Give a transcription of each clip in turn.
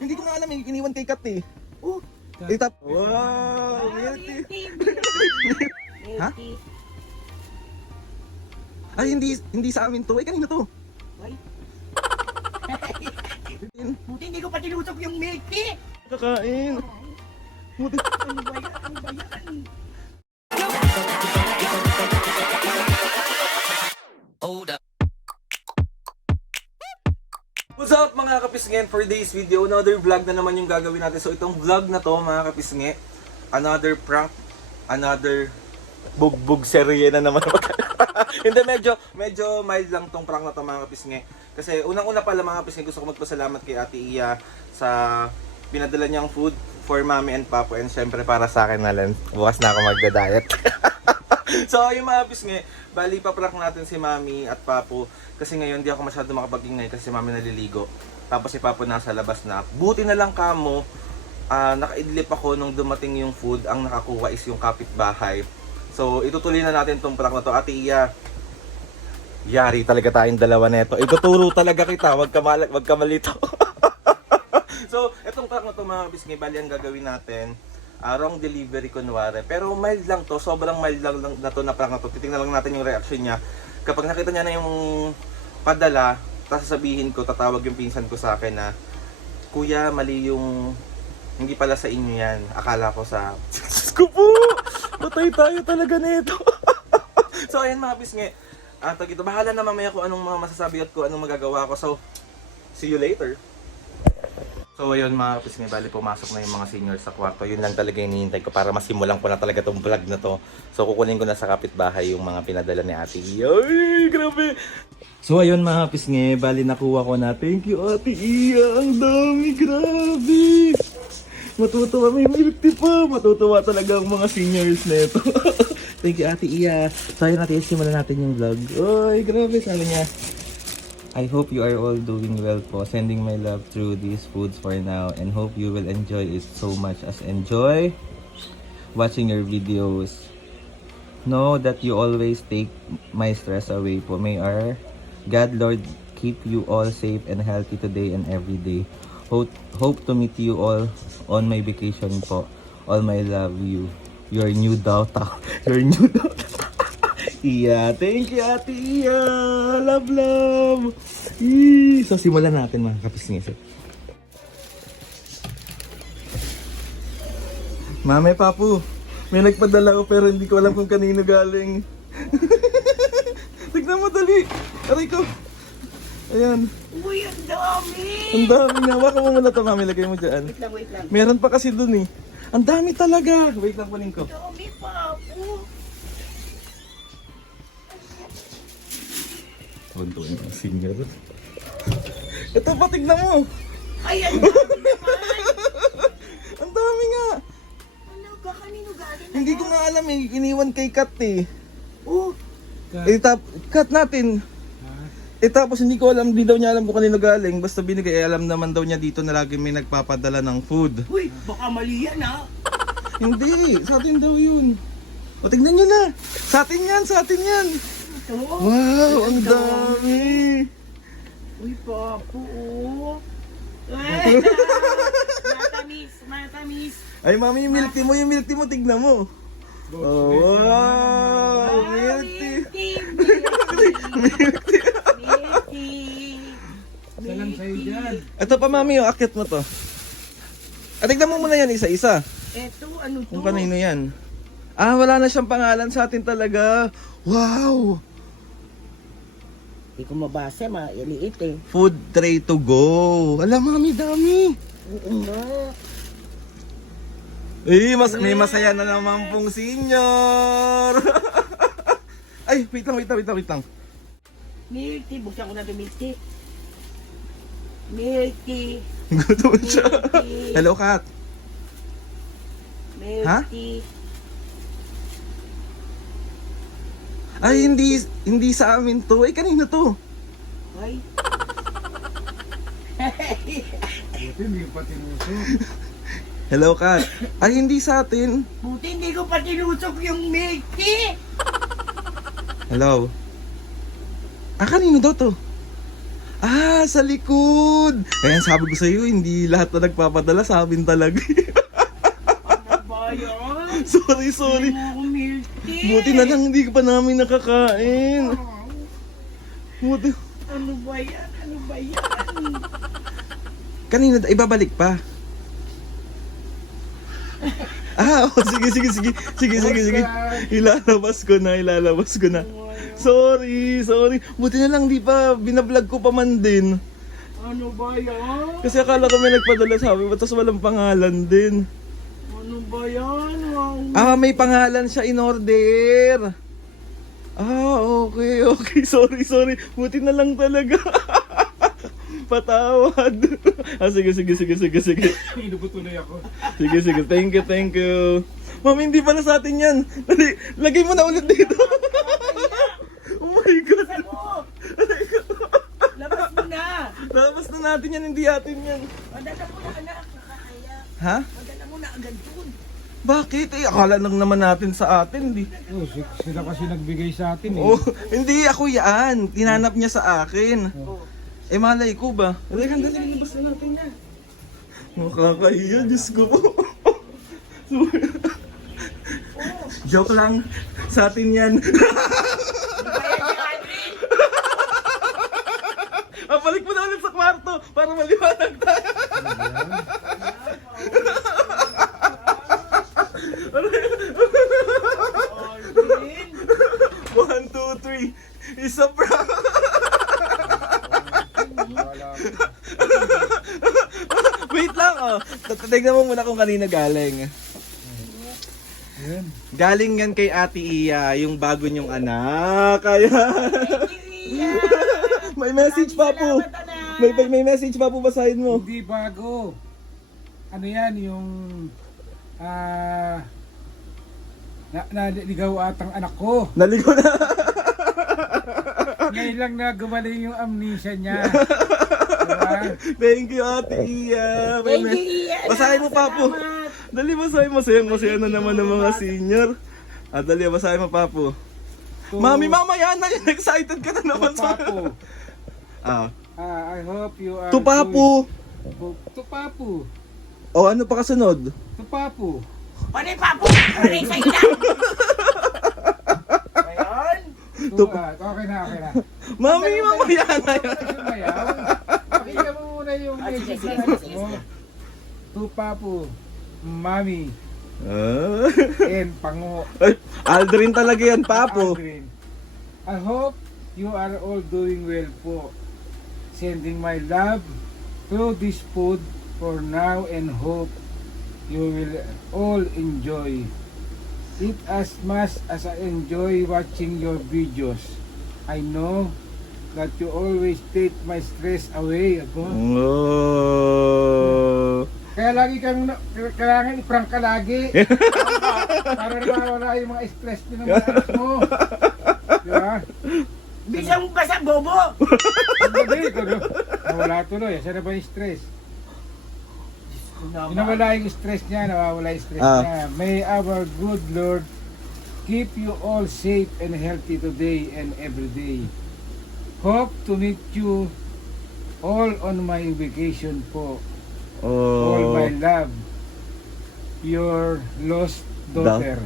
Hindi ko na alam, iniwan kay Kat eh. Oh, Itap. Wow, milk tea. Ha? Ay, hindi sa amin to. Ay, kanina to. Ay. Buti hindi ko pa tinusok yung milk tea. Kakain. Buti. Ano ba yan? Ano ba yan? What's up mga kapisngen? For today's video, another vlog na naman yung gagawin natin. So itong vlog na to mga kapisnge, another prank, another bugbog serye na naman. Hindi, medyo mild lang tong prank na to mga kapisnge. Kasi unang-una pala mga kapisnge, gusto ko magpasalamat kay Ate Iya sa pinadala niyang food for Mami and Papo, and syempre para sa akin na lang. Bukas na ako magda-diet. So yung mga kapisnge, bali pa-prank natin si Mami at Papo. Kasi ngayon di ako masyado makapag-ingay kasi si Mami naliligo. Tapos si Papo nasa labas na. Buti na lang kamo, nakaidlip ako nung dumating yung food. Ang nakakuha is yung kapitbahay. So itutuloy na natin tong prank na to. Ate Iya, yari talaga tayong dalawa neto. Ituturo talaga kita, wag ka malito. So etong prank na to mga kapisnge, bali ang gagawin natin, wrong delivery kunwari. Pero mild lang to, sobrang mild lang na to na prank na to. Titingnan lang natin yung reaction niya. Kapag nakita niya na yung padala, tapos sasabihin ko, tatawag yung pinsan ko sa akin na, Kuya, mali yung, hindi pala sa inyo yan. Akala ko sa, Diyos ko po! Patay tayo talaga nito. So ayun mga pisnge, bahala na mamaya kung anong mga masasabi at kung anong magagawa ko. So, see you later. So ayun mga kapisnge, bali pumasok na yung mga seniors sa kwarto. Yun lang talaga yung hinihintay ko para masimulan ko na talaga tong vlog na to. So kukunin ko na sa kapitbahay yung mga pinadala ni Ate Iya. Ay, grabe! So ayun mga kapisnge, bali nakuha ko na. Thank you Ate Iya, ang dami, grabe! Matutuwa, may milk tea pa. Matutuwa talaga ang mga seniors na ito. Thank you Ate Iya. So ayun natin, simulan natin yung vlog. Ay, grabe, sabi niya, I hope you are all doing well po. Sending my love through these foods for now and hope you will enjoy it so much as enjoy watching your videos. Know that you always take my stress away po. May our God Lord keep you all safe and healthy today and every day. Hope to meet you all on my vacation po. All my love you. Your new daughter. Your new daughter. Iya, thank you Ate Iya. Love, love. So simulan natin mga kapisngi. Mami, Papu, may nagpadala ko pero hindi ko alam kung kanino galing. Tignan mo dali. Aray ko. Ayan. Uy, ang dami! Ang dami nga. Waka mo muna ito, Mami. Lagay mo dyan. Wait lang. Meron pa kasi dun eh. Ang dami talaga. Wait lang, kunin ko. Dami, Papo. Tuntuin ang senior. Ito pa, tignan mo. Ay, ang dami naman! Ang dami nga. Ano ka? Kanino galing? Hindi ko nga alam eh. Iniwan kay Kat eh. Oh, Kat natin. Tapos hindi ko alam, di daw niya alam kung kanino galing. Basta binigay, alam naman daw niya dito na lagi may nagpapadala ng food. uy, baka mali yan ha. Hindi, sa atin daw yun. O tignan nyo na. Sa atin yan, sa atin yan. Ito. Wow, ang dami. Uy, Papo, oh. Ay, matamis. Ay mami, yung milk tea mo, tignan mo. Oh, wow, milk tea. Milk tea. Salam sa'yo dyan. Ito pa mami, yung akit mo to. Tignan mo muna yan isa-isa. Eto, ano to? Kung kanino yan. Wala na siyang pangalan sa atin talaga. Wow! Hindi ko mabasa, maliit eh. Food tray to go. Alam, mami, dami. Oo nga. May masaya na naman pong senior. Ay, wait lang. Milk tea, buksan ko na ito milk tea. Milk tea. Gutom siya. Hello, Kat. Milk Ha? tea. Ay, hindi sa amin to. Ay, kanina to. Ay. Hello, Kat. Ay, hindi sa atin. Buti hindi ko pa tinusok yung milk tea. Hello. Kanino daw to? Ah, sa likod. Kaya sabi ko sa iyo, hindi lahat na nagpapadala sa amin talaga. Ano ba yan? sorry. Hindi mo ako milk tea. Buti na lang hindi pa namin nakakain. Buti. Ano ba yan? Ano ba yan? Kanina, ibabalik pa. Ah, oh, sige. Ilalabas ko na. Sorry. Buti na lang di pa binablog ko pa man din. Ano ba yan? Kasi akala ko may nagpadala sa amin, tapos walang pangalan din. Ano ba yan? Wow. Ah, may pangalan siya in order. Ah, okay. Sorry. Buti na lang talaga. Patawad. Ah, sige. Inubutuloy ako. Sige. Thank you. Mami, hindi pala sa atin yan. Dali, lagay mo na ulit dito. Oh my God. Saan mo? Labas mo na. Labas na natin yan, hindi atin yan. Madala mo na anak. Nakakaya. Ha? Madala mo na agad yun. Bakit? Akala lang naman natin sa atin, di. Oh, sila kasi nagbigay sa atin eh. Oh, hindi ako yan. Tinanap niya sa akin. Oh. Eh, malay ko ba? Dali, labas na natin yan. Makakahiya, Diyos ko po. Joke lang. Sa atin yan. Balik mo na ulit sa kwarto para maliwanag tayo. Aldrin. 1, 2, 3. Isa prank. Wait lang, oh. Tignan mo muna kung kanina galing. Yan. Galing yan kay Ate Iya, yung bago niyong anak. Kaya may message pa po. May message pa po, basahin mo. Hindi bago. Ano yan, yung naligaw atang anak ko. Naligo na. Ngayon lang na gumaling yung amnesia niya. Diba? Thank you, Ate Iya. Thank you, Ian. Basahin mo pa po. Salamat. Dali, basahin mo. Masaya na naman ng mga senior. Dali, basahin mo pa po. To- Mami, mamaya na yun. Excited ka na to naman sa... Papo. Ah, I hope you are to Papu. To Papu. O, ano pa kasunod? To Papu. Panay papo. Panay sa ina. Ayan. Okay na. Mami, mamaya na yun. Sumayaw. Pakinggan mo muna yung Sige. message mo. To Papu, Mami, Ah. and Pango. Ay, Aldrin talaga yan, Papo. Aldrin. I hope you are all doing well po. Sending my love through this food for now and hope you will all enjoy it as much as I enjoy watching your videos. I know that you always take my stress away. Oh. Kaya lagi kang kailangan i-prank ka lagi. Para mawala yung mga stress din ng mga anak mo. Diba? Bisang basa bobo. Hindi, nawala tuloy. Saan na ba yung stress? Nawala yung stress niya, nawawala yung stress niya. May our good Lord keep you all safe and healthy today and every day. Hope to meet you all on my vacation po. All my love. Your lost daughter.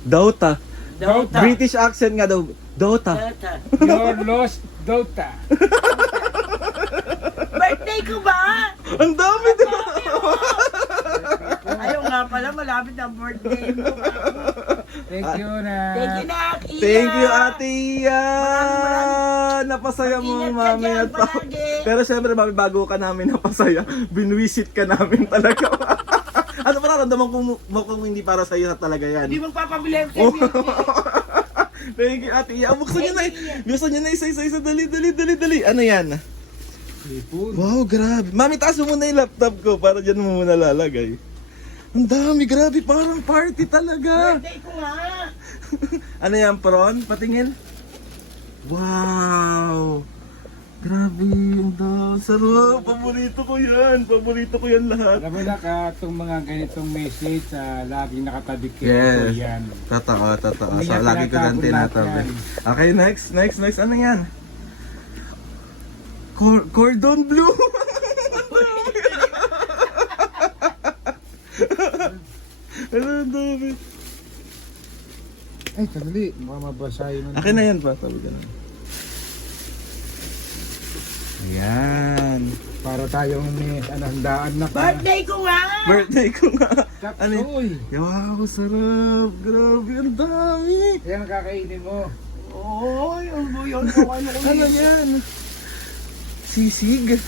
Daughter. Daughter. British accent nga daw. Daughter. Tata. Your lost daughter. Birthday ko ba? Ang dami din. Ayaw nga pala, malapit ang birthday mo. Thank you na. Thank you, Nak. Iya. Thank you, Ate Iya. Napasaya mo, Mag-ingat ka Mami dyan at Papa. palagi. Pero syempre, Mami, bago ka namin napasaya, binwisit ka namin talaga. Ano pa nararamdaman mo kung hindi para sa iyo talaga yan? Hindi magpapabili ako sa'yo. Thank you, Ate Iya. Buksan niyo na. Buksan niyo na isa-isa. Dali. Ano yan? Sipon. Wow, grabe. Mami, taas mo muna yung laptop ko para dyan mo muna lalagay. Ang dami, grabe. Parang party talaga. Birthday ko nga. Ano yan, prawn? Patingin. Wow. Grabe, ang dami. Sarap. Paborito ko yan lahat. Alam mo na ka, itong mga ganitong message, laging nakatabi kayo. Yes. Yan. Totoo. Hindi So, yan lagi ko lang tinatapon lahat tinatabi. yan. Okay, next. Ano yan? Cordon blue. Ang dami. Ay, tandali. Baka mabasa yun. Akin na yan pa. Sabi ka na. Ayan. Para tayong may handaan na Birthday ko nga! Birthday ko nga. Ano yun? Kapsoy. Wow, sarap. Grabe, ang dami. Yan ang kakainin mo. Oy, ano yun? Ano ko Ano yan? Sisig.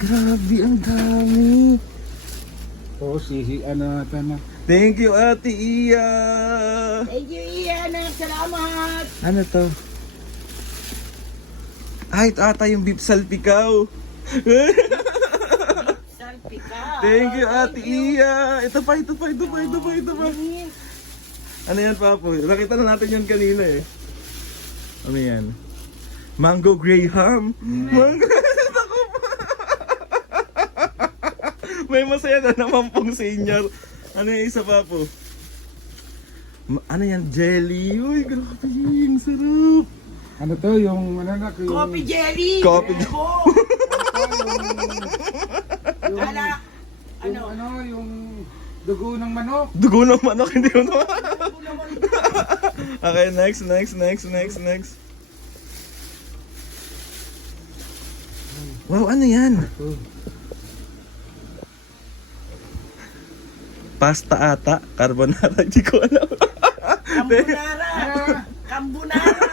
Grabe, ang dami. Oo, ano na. Thank you, Ate Iya. Thank you, Ian. Salamat. Ano to? Ay, ito ata yung beef salpikaw. Salpika. Thank you, Ate Iya. Ito pa. Ano yan, Papo? Nakita na natin yun kanina eh. Ano yan? Mango Graham. Mango... May masaya na naman pong senior. Ano yung isa, Papo? Ano yan? Jelly. Uy, grabe yun. Sarap. Ano to, yung ano na, yung... Coffee jelly. Coffee Ko. Ala. Yung yung dugo ng manok. Dugo ng manok, hindi mo naman. Ano naman? Okay, next. Wow, ano yan? Ito. Pasta ata, carbonara, hindi ko alam. Carbonara. Carbonara.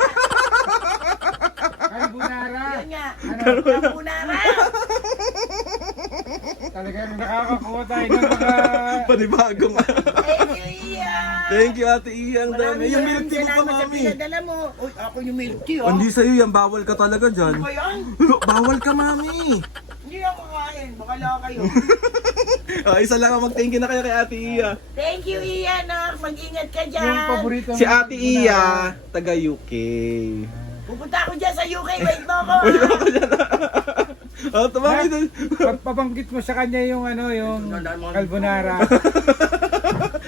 Carbonara. Yan nga. Ano? Carbonara. Talagang nakakakuha tayo ng mga... Panibagong. Thank you, Ian. Thank you, Ate Iya. Ang dami. Yung milk tea mo pa, salamat sa Mami. pinadala mo. Uy, ako yung milk tea, oh. Hindi sa'yo yan, bawal ka talaga dyan. Ano ba yan? Bawal ka, Mami. Hindi ako kakain. Bakala kayo. Isa lang ang mag-thank you na kaya kay Ate Iya. Thank you, Ian. Mag-ingat ka Yung dyan. paborito Si Ate Iya, taga UK. Pupunta ako dyan sa UK. Wait mo ako. Oh, tumami doon. Pagpabanggit mo sa kanya yung ano, yung carbonara.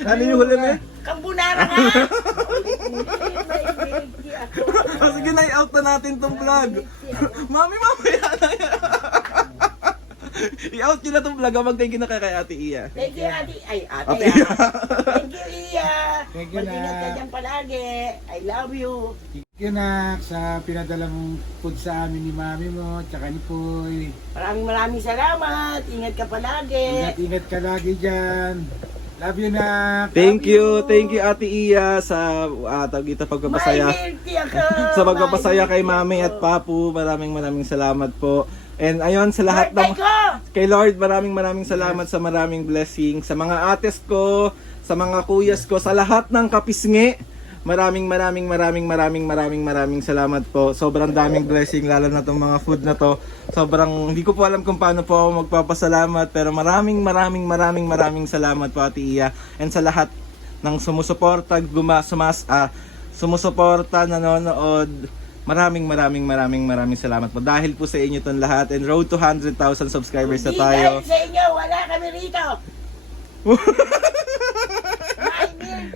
Ano yung huli na? Carbonara nga. May milk tea ako. Oh, sige na, i-out na natin tong vlog. Mami, mamaya na yan. I-out nyo na tong vlog. Mag-thank you na kay Ate Iya. Thank you, Ate. Ay, Ate. Ate. Thank you, Iya. Thank you, Mag-ingat ka Nak. dyan palagi. I love you. Yun na, sa pinadala mong food sa amin ni mami mo, tsaka ni Poy. Maraming salamat. Ingat ka palagi. Ingat-ingat ka lagi dyan. Love you, Nak. Thank you Ate Iya sa tawag ito pagpapasaya. May milk tea ako. Sa pagpapasaya kay May Mami milk at tea ako. Papu. Maraming salamat po. And ayun sa lahat Birthday ng ko! kay Lord, maraming salamat sa maraming blessing sa mga ates ko, sa mga kuyas ko, sa lahat ng kapisngi. Maraming salamat po. Sobrang daming blessing lalo na tong mga food na to. Sobrang hindi ko po alam kung paano po ako magpapasalamat pero maraming salamat po Ate Iya and sa lahat ng sumusuporta, sumusuporta, nanonood. Maraming salamat po dahil po sa inyo ton lahat and road to 100,000 subscribers na Hindi tayo. dahil sa inyo, wala kami rito.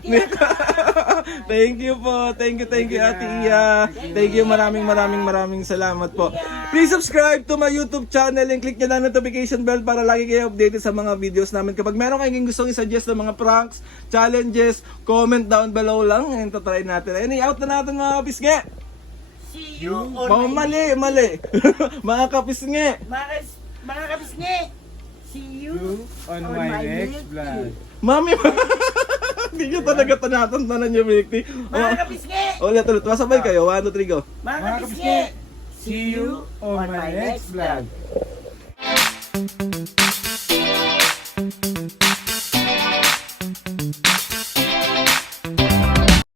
May milk tea ako. Thank you po. Thank you Ate Iya. Thank you. Maraming salamat po. Please subscribe to my YouTube channel and click nyo na notification bell para lagi kayo updated sa mga videos namin. Kapag meron kayong gustong i-suggest ng mga pranks, challenges, comment down below lang and tatry natin. Ayun, i-out na natin mga kapisnge. See you on my Mali. Mga kapisnge. Mga kapisngi. See you On my next vlog. Mami, hindi nyo talaga tanatan-tanan yung milk tea. Mga kapisngi. Ulit. Masabay kayo. 1, 2, 3, go. Mga Mga kapisngi. See you on my next vlog. vlog.